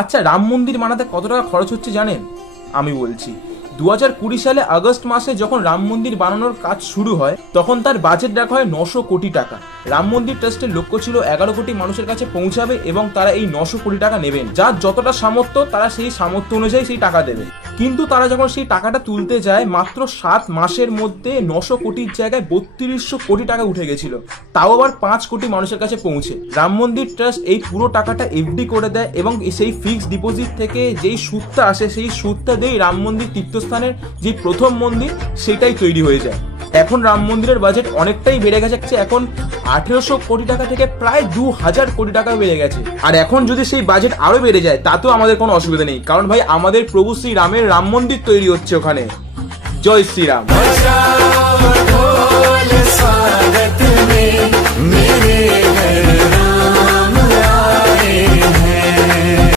আচ্ছা, রাম মন্দির বানাতে কত টাকা খরচ হচ্ছে জানেন? আমি বলছি। 2020 সালে আগস্ট মাসে যখন রাম মন্দির বানানোর কাজ শুরু হয় তখন তার বাজেট রাখা হয় 900 কোটি টাকা। রাম মন্দির ট্রাস্টের লক্ষ্য ছিল 11 কোটি মানুষের কাছে পৌঁছাবে এবং তারা এই 900 কোটি টাকা নেবেন। যার যতটা সামর্থ্য তারা সেই সামর্থ্য অনুযায়ী সেই টাকা দেবে। কিন্তু তারা যখন সেই টাকাটা তুলতে যায় মাত্র 7 মাসের মধ্যে 900 কোটির জায়গায় 3200 কোটি টাকা উঠে গেছিল, তাও আবার 5 কোটি মানুষের কাছে পৌঁছে। রাম মন্দির ট্রাস্ট এই পুরো টাকাটা এফডি করে দেয় এবং সেই ফিক্সড ডিপোজিট থেকে যেই সুদটা আসে সেই সুদটা দিয়েই রাম মন্দির তীর্থস্থানের যে প্রথম মন্দির সেটাই তৈরি হয়ে যায়। এখন রাম মন্দিরের বাজেট অনেকটাই বেড়ে গেছে, এখন 1800 কোটি টাকা থেকে প্রায় 2000 কোটি টাকা বেড়ে গেছে। আর এখন যদি সেই বাজেট আরো বেড়ে যায় তাতেও আমাদের কোনো অসুবিধা নেই, কারণ ভাই আমাদের প্রভু শ্রী রামের রাম মন্দির তৈরি হচ্ছে ওখানে। জয় শ্রীরাম।